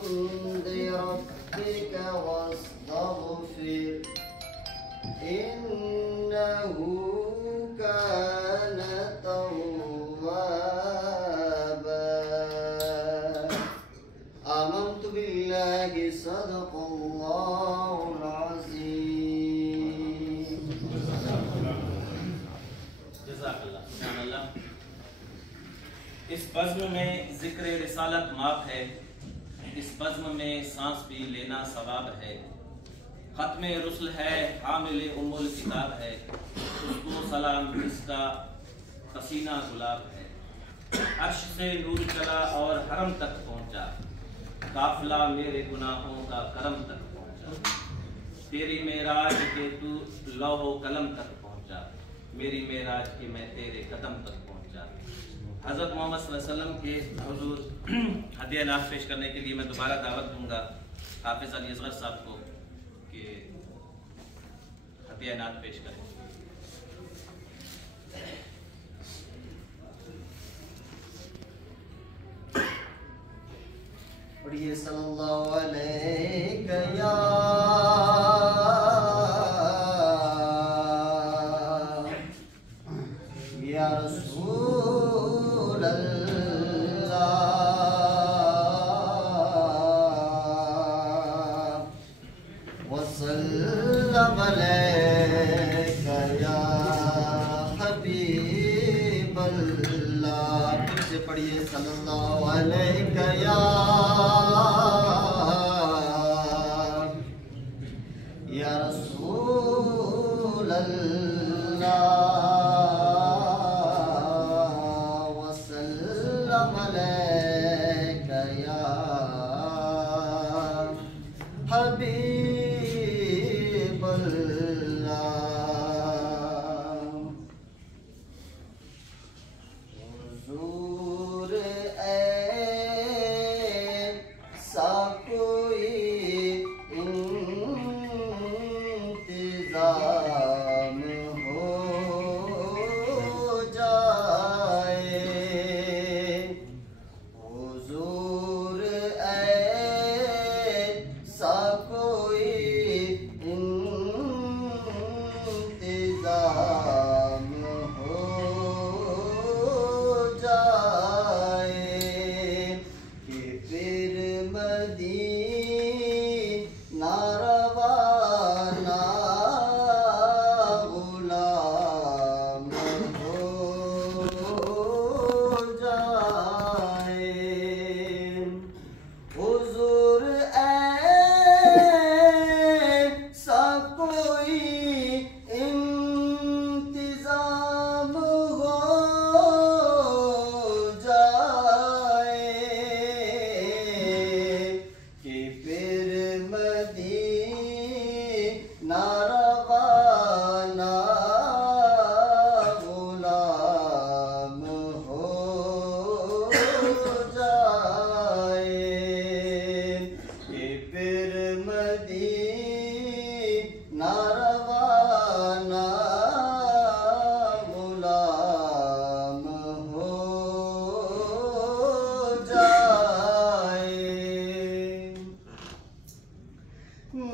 बिहम्दि रब्बिका वस्तगफिर इन्नहु काना तव्वाबा। आमन्तु बिल्लाहि सदक़ल्लाहुल अज़ीम। जज़ाकल्लाह। सुभानअल्लाह। इस बज़्म में ज़िक्र रिसालत माफ़ है, इस बज़्म में सांस भी लेना सवाब है। खत्म रुसल है, हामिल उम्मुल किताब है, उसको सलाम जिसका पसीना गुलाब है। अर्श से नूर चला और हरम तक पहुंचा, काफिला मेरे गुनाहों का करम तक पहुंचा। तेरी मेराज के तू लौहो कलम तक पहुंचा, मेरी मेराज के मैं तेरे कदम तक पहुंचा। हज़रत मोहम्मद सल्लल्लाहु अलैहि वसल्लम के हुजूर हदिया नाज़ पेश करने के लिए मैं दोबारा दावत दूंगा हाफिज़ अली असगर साहब को कि हदिया नाज़ पेश करें। पढ़िए सल्लल्लाहु अलैहि या रसूल अल्लाह वसल्लम अलैका या हबीब अल्लाह। फिर से पढ़िए सल्लल्लाहु अलैका या रसूल अल्लाह वसल्लम अलैका या हबीब अल्लाह। हुजूर ऐसा कोई इंतज़ाम हो जाए, हुजूर ऐसा कोई इंतज़ाम हो जाए कि फिर मदीना रवाना गुलाम हो जाए। हुजूर ऐसा कोई इंतज़ाम हो जाए कि फिर मदीना रवाना गुलाम हो जाए कि फिर मदीना रवाना गुलाम हो जाए।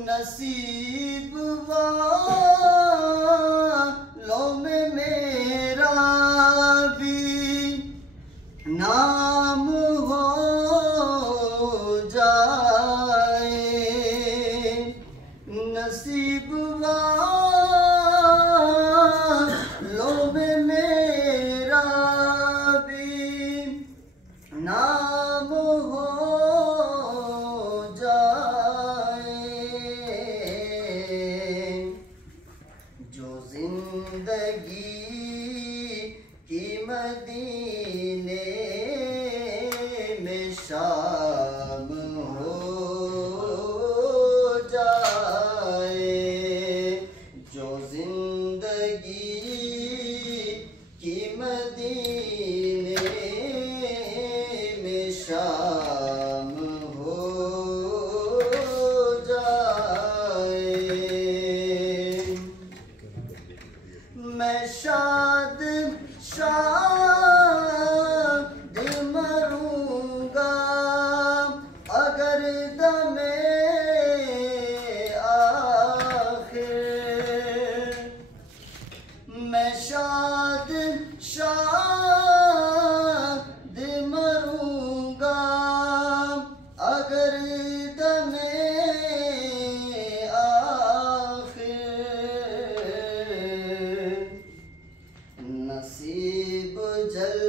नसीब वालों में मेरा भी नाम हो जाए, नसीब वालों में मेरा भी नाम हो जाए। दमे आखिर मैं शाद शाद मरूंगा अगर दमे आखिर नसीब जल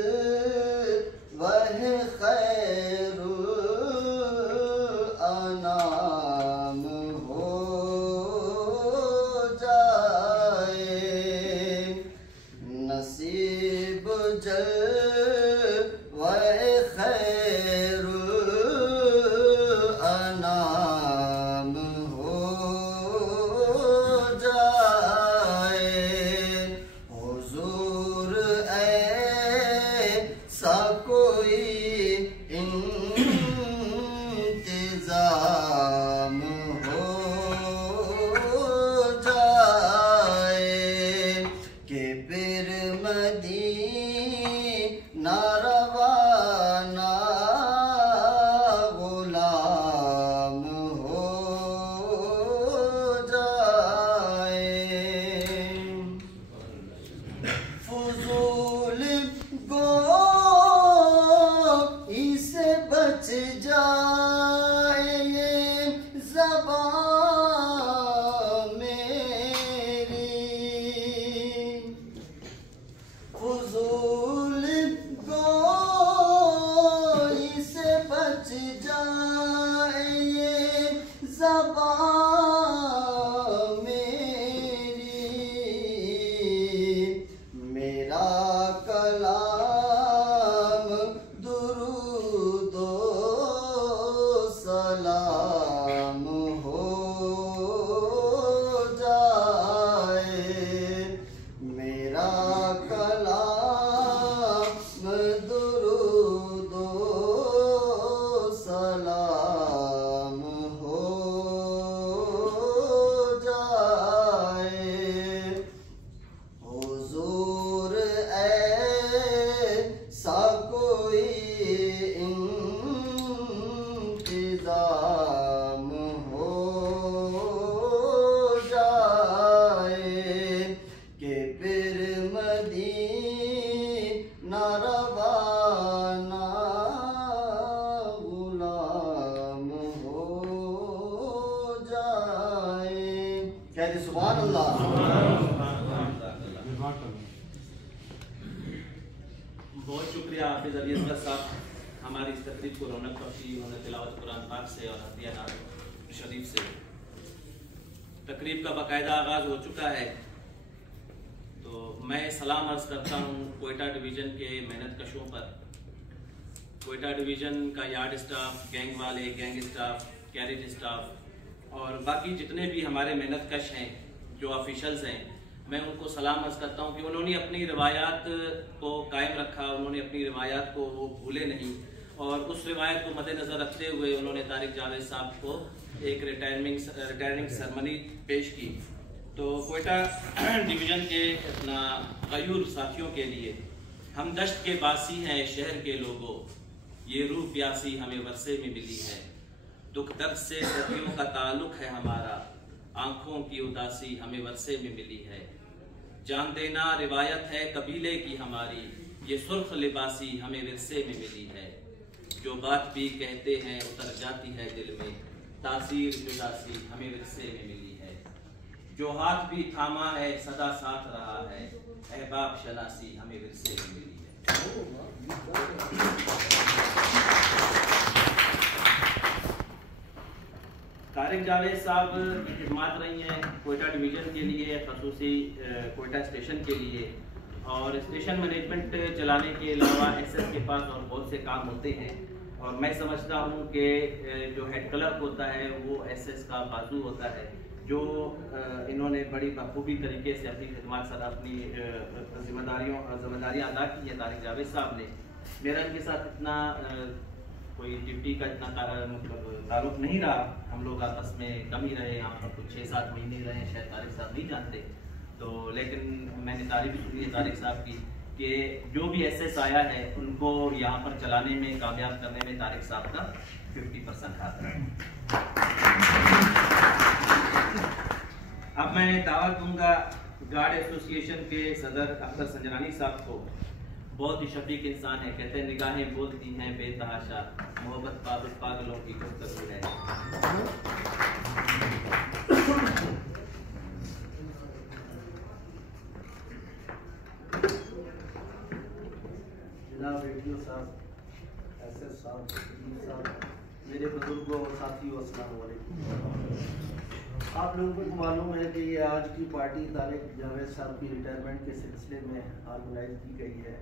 वह खैरुल अनाम हो जाए नसीब जल वह खैरुल अनाम हो जाए हुजूर ऐसा कोई इंतजाम हो जाए कि फिर मदीना रवाना गुलाम हो जाए फुजूल गो इसे बच जाए ये ज़बान मेरी फुजूल गो इसे बच जाए ये ज़बान मेरी मेरा कलाम दुरूदो सलाम हो जाए मेरा कलाम दुरूदो सलाम हो जाए हुजूर ऐसा कोई इंतजाम हो जाए कि फिर मदीना रवाना गुलाम हो जाए कहते सुभान अल्लाह बहुत शुक्रिया हाफिज अली असगर साहब हमारी इस तकरीब को रौनक बख्शी उन्होंने तिलावत कुरान पाक से और हदिया नाज़ शरीफ से तकरीब का बाकायदा आगाज़ हो चुका है तो मैं सलाम अर्ज़ करता हूँ कोयटा डिवीज़न के मेहनत कशों पर कोयटा डिवीज़न का यार्ड स्टाफ गैंग वाले गैंग स्टाफ कैरेज स्टाफ और बाकी जितने भी हमारे मेहनत कश हैं जो ऑफिशल्स हैं मैं उनको सलाम अर्ज़ करता हूँ कि उन्होंने अपनी रिवायात को कायम रखा उन्होंने अपनी रिवायात को वो भूले नहीं और उस रिवायत को मद्देनज़र रखते हुए उन्होंने तारिक जावेद साहब को एक रिटायरिंग सेरेमनी पेश की तो कोयटा डिवीज़न के अपना गयूर साथियों के लिए हम दश्त के बासी हैं शहर के लोगों ये रूह प्यासी हमें वर्षे में मिली है दुख दर्द से सदियों का ताल्लुक है हमारा आंखों की उदासी हमें वर्षे में मिली है जान देना रिवायत है कबीले की हमारी ये सुर्ख लिबासी हमें विरसे में मिली है जो बात भी कहते हैं उतर जाती है दिल में तासीर जुदासी हमें विरसे में मिली है जो हाथ भी थामा है सदा साथ रहा है अहबाब शनासी हमें विरसे में मिली है तारिक जावेद साहब की खिदमत रही हैं कोयटा डिवीज़न के लिए खसूसी कोयटा स्टेशन के लिए और स्टेशन मैनेजमेंट चलाने के अलावा एसएस के पास और बहुत से काम होते हैं और मैं समझता हूँ कि जो हेड क्लर्क होता है वो एसएस का बाजू होता है जो इन्होंने बड़ी बखूबी तरीके से अपनी खिदमत सर अपनी जिम्मेदारियाँ अदा की है तारिक जावेद साहब ने मेरा इनके साथ इतना कोई ड्यूटी का इतना मतलब ताल्लुक नहीं रहा हम लोग आपस में कम ही रहे यहाँ पर कुछ 6-7 महीने रहे शायद तारिक साहब नहीं जानते तो लेकिन मैंने तारीफ सुनी है तारिक साहब की कि जो भी एसएस आया है उनको यहाँ पर चलाने में, कामयाब करने में तारिक साहब का 50% हाथ है। अब मैं दावत दूंगा गार्ड एसोसिएशन के सदर अख्तर संजरानी साहब को। बहुत ही शफीक इंसान है, कहते हैं निगाहें बोलती हैं बेतहाशा, मोहब्बत पागलों की गुफ्तगू है। जनाब रेडियो साहब, एसएस साहब, मेरे बुजुर्गों और साथियों, अस्सलाम वालेकुम। आप लोगों को मालूम है कि ये आज की पार्टी तारिक जावेद साहब की रिटायरमेंट के सिलसिले में ऑर्गेनाइज की गई है।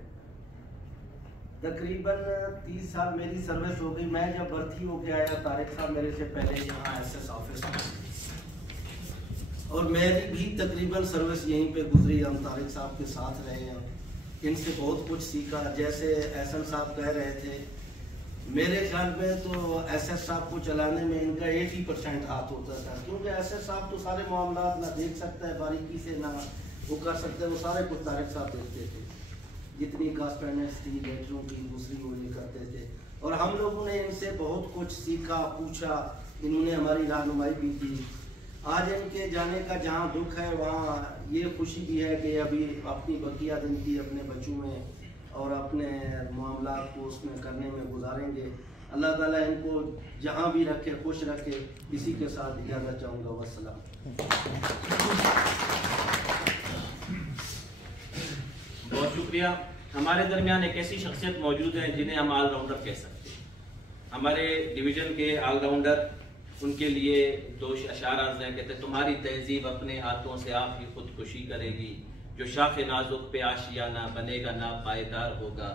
तकरीबन 30 साल मेरी सर्विस हो गई। मैं जब भर्ती होके आया, तारिक साहब मेरे से पहले यहाँ एसएस ऑफिस में, और मेरी भी तकरीबन सर्विस यहीं पे गुजरी। हम तारिक साहब के साथ रहे हैं, इनसे बहुत कुछ सीखा। जैसे एसएम साहब कह रहे थे, मेरे ख्याल में तो एसएस साहब को चलाने में इनका 80% हाथ होता था, क्योंकि एसएस साहब तो सारे मामला ना देख सकता है बारीकी से, ना वो कर सकते हैं, वो सारे कुछ तारिक साहब देखते थे। जितनी कॉस्पेंडेंस थी लेटरों की, दूसरी वो ये करते थे, और हम लोगों ने इनसे बहुत कुछ सीखा, पूछा, इन्होंने हमारी रहनुमाई भी की। आज इनके जाने का जहाँ दुख है, वहाँ ये खुशी भी है कि अभी अपनी बकिया दिन की अपने बच्चों में और अपने मामलात को उसमें करने में गुजारेंगे। अल्लाह ताला इनको जहाँ भी रखे, खुश रखे। इसी के साथ इजाज़त चाहूँगा। वस्सलाम। बहुत शुक्रिया। हमारे दरमियान एक ऐसी शख्सियत मौजूद है जिन्हें हम ऑलराउंडर कह सकते हैं। हमारे डिवीज़न के ऑलराउंडर, उनके लिए 2 अशार अर्ज़ हैं। कहते हैं, तुम्हारी तहजीब अपने हाथों से आप ही खुदकुशी करेगी, जो शाख नाजुक पे आशियाना बनेगा ना पायदार होगा।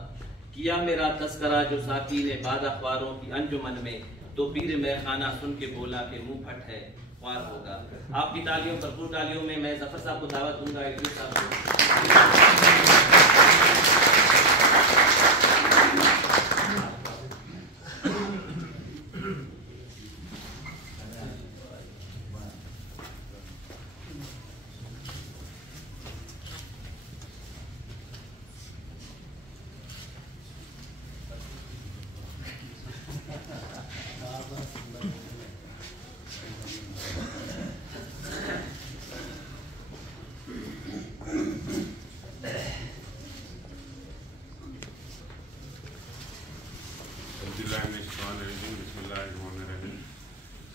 किया मेरा तस्करा जो साकी ने बाद अखबारों की अंजुमन में, तो पीर में खाना सुन के बोला कि मुंह फट है ख्वार होगा। आपकी तालियों, भरपूर तालियों में मैं जफर साहब को दावत दूंगा। इद्रीस साहब को।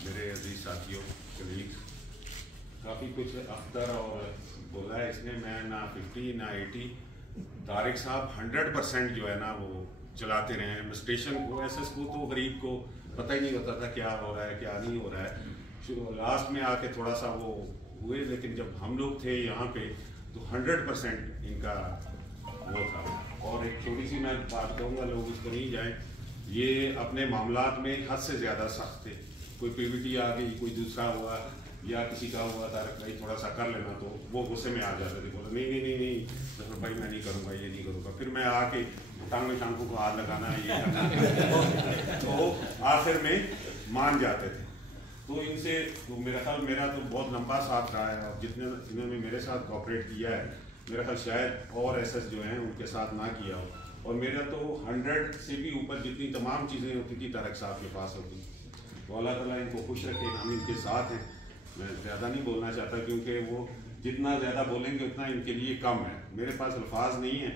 मेरे अजीज साथियों, कलीग, काफ़ी कुछ अख्तर और बोला है इसने। मैं ना 50 ना 80, तारिक साहब 100% जो है ना वो चलाते रहे हैं स्टेशन को। एसएस को तो गरीब को पता ही नहीं होता था क्या हो रहा है क्या नहीं हो रहा है। लास्ट में आके थोड़ा सा वो हुए, लेकिन जब हम लोग थे यहाँ पे तो 100% इनका वो था। और एक छोटी सी मैं बात कहूँगा, लोग उसको नहीं जाएं, ये अपने मामलात में हद से ज़्यादा सख्त थे। कोई पीवीटी आ गई, कोई दूसरा हुआ या किसी का हुआ, तारिक भाई थोड़ा सा कर लेना, तो वो गुस्से में आ जाते थे, बोला नहीं नहीं नहीं नहीं भाई मैं नहीं करूँगा, ये नहीं करूँगा। फिर मैं आके टांग में टांगों को हाथ लगाना, ये करना तो आखिर में मान जाते थे। तो इनसे तो मेरा ख्याल मेरा तो बहुत लंबा साथ रहा है, और जिन्होंने मेरे साथ कोऑपरेट किया है, मेरा ख्याल शायद और एसएस जो हैं उनके साथ ना किया हो। और मेरा तो 100 से भी ऊपर जितनी तमाम चीज़ें होती थी तारिक साहब के पास होती। तो अल्लाह ताला इनको खुश रखे, हम इनके साथ हैं। मैं ज़्यादा नहीं बोलना चाहता, क्योंकि वो जितना ज़्यादा बोलेंगे उतना इनके लिए कम है। मेरे पास अल्फाज नहीं है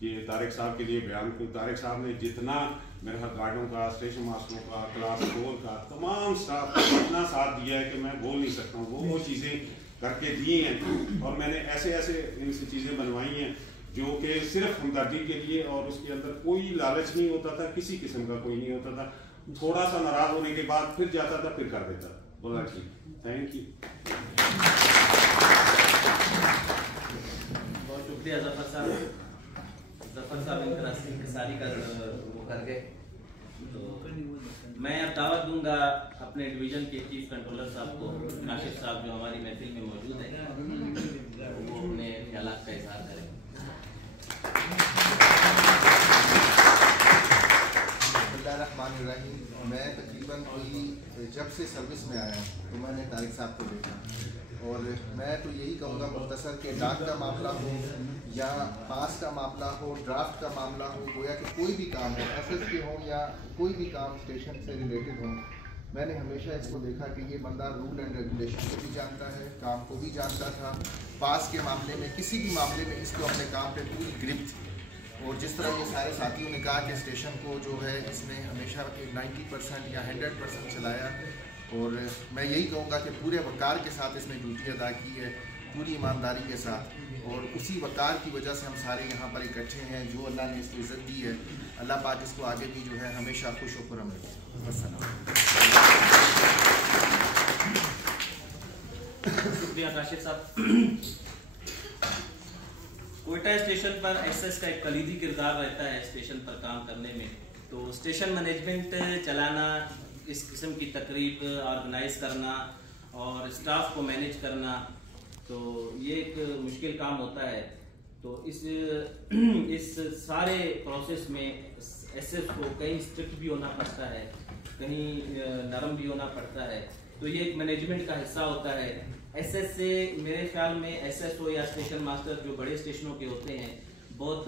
कि तारिक साहब के लिए बयान को। तारिक साहब ने जितना मेरे साथ गार्डों का, स्टेशन मास्टरों का, क्लास 4 का, तमाम स्टाफ का इतना साथ दिया है कि मैं बोल नहीं सकता हूँ। वो चीज़ें करके दी हैं, और मैंने ऐसे ऐसे इनसे चीज़ें बनवाई हैं जो कि सिर्फ हमदर्दी के लिए, और उसके अंदर कोई लालच नहीं होता था, किसी किस्म का कोई नहीं होता था। थोड़ा सा नाराज होने के बाद फिर जाता था, फिर कर देता, बोला ठीक, थैंक यू। बहुत शुक्रिया जफर साहब। जफर साहब इंतसारी का वो कर गए। तो मैं अब दावत दूंगा अपने डिवीजन के चीफ कंट्रोलर साहब को, काशिफ साहब जो हमारी महफिल में मौजूद है, वो अपने ख्यालात का इजहार करें। बिस्मिल्लाहिर्रहमानिर्रहीम। मैं तकरीबन कोई जब से सर्विस में आया तो मैंने तारिक साहब को देखा और मैं तो यही कहूँगा मुख्तसर के डाक का मामला हो या पास का मामला हो, ड्राफ्ट का मामला हो, गोया कि कोई भी काम हो, एसएस के हों या कोई भी काम स्टेशन से रिलेटेड हो, मैंने हमेशा इसको देखा कि ये बंदा रूल एंड रेगुलेशन को भी जानता है, काम को भी जानता था। पास के मामले में, किसी भी मामले में इसको अपने काम पे पूरी ग्रिप थी। और जिस तरह ये सारे साथियों ने कहा कि स्टेशन को जो है इसने हमेशा 90% या 100% चलाया, और मैं यही कहूँगा कि पूरे वक़ार के साथ इसने ड्यूटी अदा की है, पूरी ईमानदारी के साथ, और उसी वक़ार की वजह से हम सारे यहाँ पर इकट्ठे हैं। जो अल्लाह ने इसको इज़्ज़त दी है, अल्लाह पाक इसको आगे भी जो है हमेशा खुश व खुर्रम रखे। शुक्रिया राशिद साहब। कोयटा स्टेशन पर एसएस का एक कलीदी किरदार रहता है स्टेशन पर काम करने में। तो स्टेशन मैनेजमेंट चलाना, इस किस्म की तकरीब ऑर्गेनाइज करना और स्टाफ को मैनेज करना, तो ये एक मुश्किल काम होता है। तो इस सारे प्रोसेस में एसएस को कहीं स्ट्रिक्ट भी होना पड़ता है, कहीं नरम भी होना पड़ता है। तो ये एक मैनेजमेंट का हिस्सा होता है। एसएस से मेरे ख्याल में एसएसओ या स्टेशन मास्टर जो बड़े स्टेशनों के होते हैं, बहुत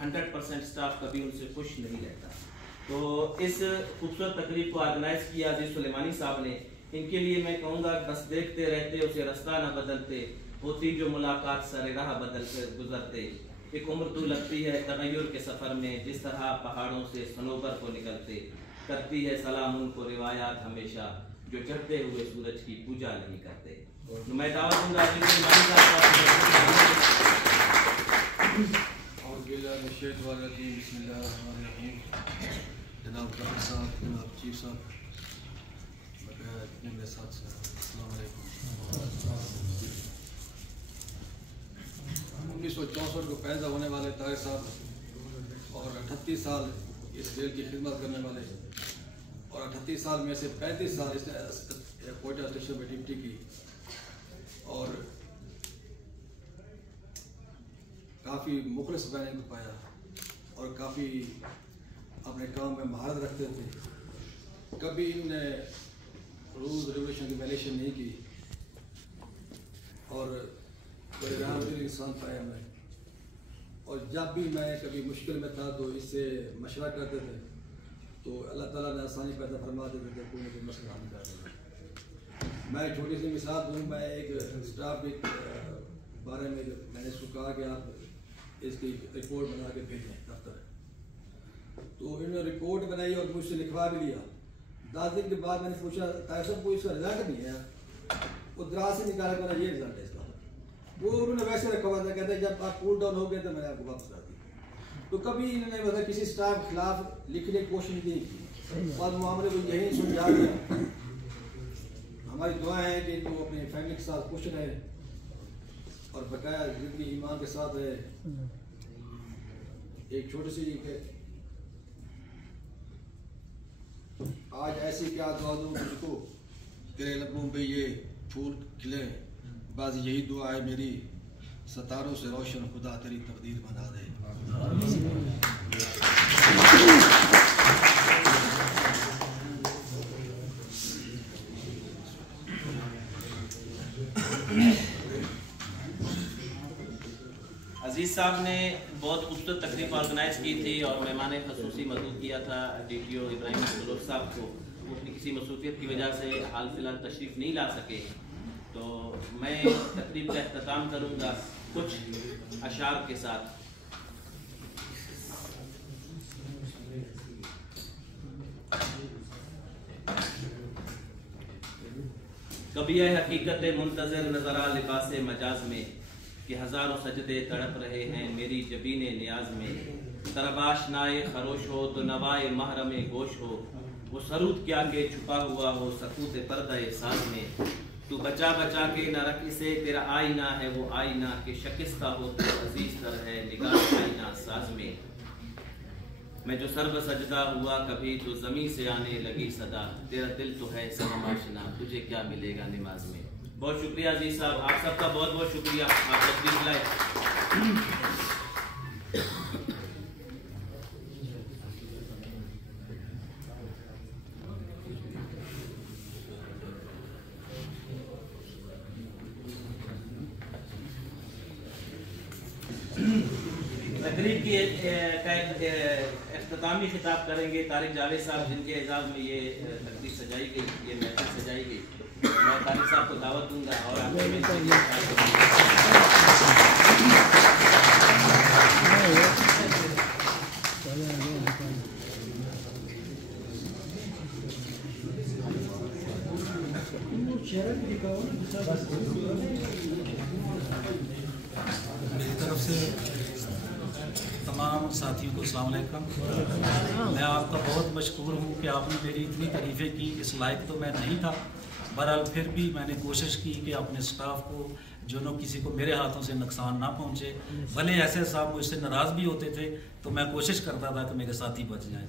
100% स्टाफ कभी उनसे खुश नहीं रहता। तो इस खूबसूरत तकरीब को ऑर्गेनाइज किया अजीज सुलेमानी साहब ने। इनके लिए मैं कहूँगा, बस देखते रहते उसे रास्ता न बदलते, होती जो मुलाकात सरे राह बदल कर गुजरते। एक उम्र तो लगती है तगय्युर के सफ़र में, जिस तरह पहाड़ों से सनोबर को निकलते। करती है सलाम उनको रिवायात हमेशा, जो चढ़ते हुए सूरज की पूजा नहीं करते। तो मैं दावा दूंगा जनाब डॉक्टर साहब, जनाब चीफ साहब, मेरे साथ अस्सलाम वालेकुम। 1964 को पैदा होने वाले तारिक साहब और 38 साल इस रेल की खिदमत करने वाले, और 38 साल में से 35 साल इसने कोयटा स्टेशन में ड्यूटी की, और काफ़ी मुखलिस बनने को पाया और काफ़ी अपने काम में महारत रखते थे। कभी इन्होंने रूल्स रेगुलेशन की वायलेशन नहीं की और बड़े बहादुर इंसान पाया मैं। और जब भी मैं कभी मुश्किल में था तो इससे मशवरा करते थे, तो अल्लाह ताला ने आसानी पैदा फरमा देते थे, कोई ना कोई मसला हल कर देगा। मैं छोटी सी मिसाल दूँ, मैं एक स्टाफ के बारे में मैंने इसको कहा कि आप इसकी रिपोर्ट बना के भेजें दफ्तर, तो इन्होंने रिपोर्ट बनाई और मुझसे लिखवा भी लिया। 10 दिन के बाद मैंने पूछा, तारिक साहब को इसका रिजल्ट नहीं है? वो दराज से निकाला, मेरा ये रिजल्ट है इसका। वो उन्होंने वैसे रखा हुआ था, कहते हैं जब आप कूल डाउन हो गए तो मैंने आपको वापस कर दी। तो कभी इन्होंने मतलब किसी स्टाफ के खिलाफ लिखने की कोशिश नहीं की, बाद मामले को यही सुलझा दिया। हमारी दुआ है कि इनको अपनी फैमिली के साथ खुश रहे और बकाया जिंदगी ईमान के साथ रहे। एक छोटी सी आज ऐसी क्या दुआ दूँ मुझको, तेरे लबों पे ये फूल खिले, बस यही दुआ है मेरी, सितारों से रोशन खुदा तेरी तकदीर बना दे। अजीज़ साहब ने बहुत खूबसूरत तकरीब ऑर्गेनाइज की थी और मेहमान खसूसी मदऊ किया था DTO इब्राहिम सलोर साहब को। वो अपनी किसी मसरूफियत की वजह से हाल फिलहाल तशरीफ़ नहीं ला सके, तो मैं तकरीब का अख्ताम करूँगा कुछ अशार के साथ। कभी यह हकीकत मुंतज़िर नज़रा लिबास मजाज में, कि हज़ारों सजदे तड़प रहे हैं मेरी जबीने नियाज में। तरबाश नाए खरोश हो तो नवाए महरम गोश हो, वो सरूद क्या के छुपा हुआ हो सकूत पर्दा साज में। तू बचा बचा के न रख इसे, तेरा आईना है वो आईना, के शकिस्ता हो तो अजीज तर है निगाह आईना साज में। मैं जो सर्व सजदा हुआ कभी तो जमी से आने लगी सदा, तेरा दिल तो है सनम आशना, तुझे क्या मिलेगा नमाज में। बहुत शुक्रिया अजीज साहब, आप सबका बहुत बहुत शुक्रिया, आप तशरीफ लाए। तकरीब की इख्तितामी खिताब करेंगे तारिक जावेद साहब, जिनके एजाज़ में ये तकरीब सजाई गई, ये महफिल सजाई गई। मैं तारिक साहब को दावत दूंगा और मेरी तरफ से तमाम साथियों को अस्सलाम वालेकुम। मैं आपका बहुत मशकूर हूँ कि आपने मेरी इतनी तारीफ़ें की। इस लायक तो मैं नहीं था, बहरहाल फिर भी मैंने कोशिश की कि अपने स्टाफ को जो किसी को मेरे हाथों से नुकसान ना पहुँचे। भले ऐसे साहब मुझसे नाराज़ भी होते थे तो मैं कोशिश करता था कि मेरे साथी बच जाएँ।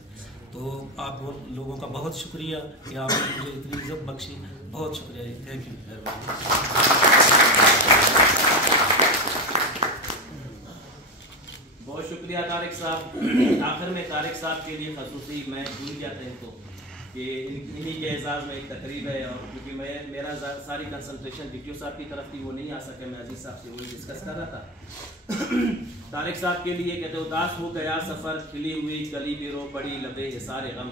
तो आप लोगों का बहुत शुक्रिया कि आपने मुझे इतनी इज्जत बख्शी। बहुत शुक्रिया, थैंक यू, मेहरबानी। बहुत शुक्रिया तारिक साहब। आखिर में तारिक साहब के लिए खसूसी मैं भूल गया था इनको कि इन्हीं के एजाज़ में एक तकरीब है, और क्योंकि मेरा सारी कंसंट्रेशन वीडियो साहब की तरफ थी, वो नहीं आ सके। मैं अजीज़ साहब से वही डिस्कस कर रहा था। तारिक साहब के लिए कहते उदास हो गया सफ़र, खिली हुई कली भी रो पड़ी लबे हिसारे गम,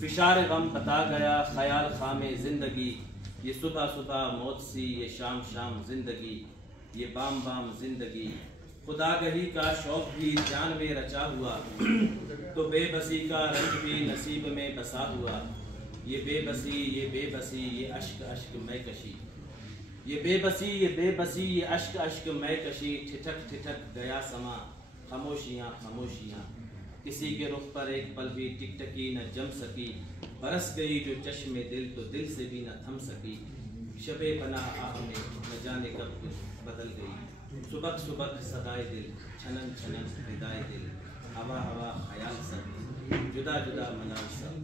फिशार गम बता गया ख्याल खामे ज़िंदगी, ये सुबह सुबह मौत सी, ये शाम शाम ज़िंदगी, ये बाम बाम ज़िंदगी, खुदागही का शौक भी जान में रचा हुआ, तो बेबसी का रंग भी नसीब में बसा हुआ, ये बेबसी ये बेबसी ये अश्क अश्क मैं कशी, ये बेबसी ये बेबसी ये अश्क अश्क मैं कशी, ठिठक ठिठक गया समा, खामोशियाँ खामोशियाँ, किसी के रुख पर एक पल भी टिकटकी न जम सकी, बरस गई जो चश्मे दिल तो दिल से भी न थम सकी, शबे पनाह आह में न जाने कब कुछ बदल गई, सुबक सुबक सदाए दिल, छनन छनन विदाए दिल, हवा हवा ख्याल सब, जुदा जुदा मनाल सब,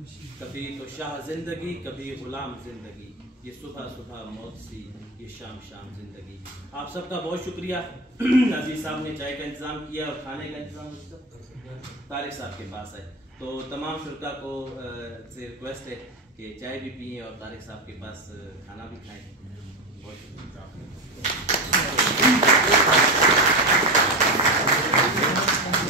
कभी तो शाह जिंदगी कभी गुलाम जिंदगी, ये सुबह सुबह मौत सी, ये शाम शाम जिंदगी। आप सबका बहुत शुक्रिया। अजीज साहब ने चाय का इंतज़ाम किया और खाने का इंतज़ाम तारिक साहब के पास है, तो तमाम शुरका को से रिक्वेस्ट है कि चाय भी पिए और तारिक साहब के पास खाना भी खाएं। बहुत शुक्रिया।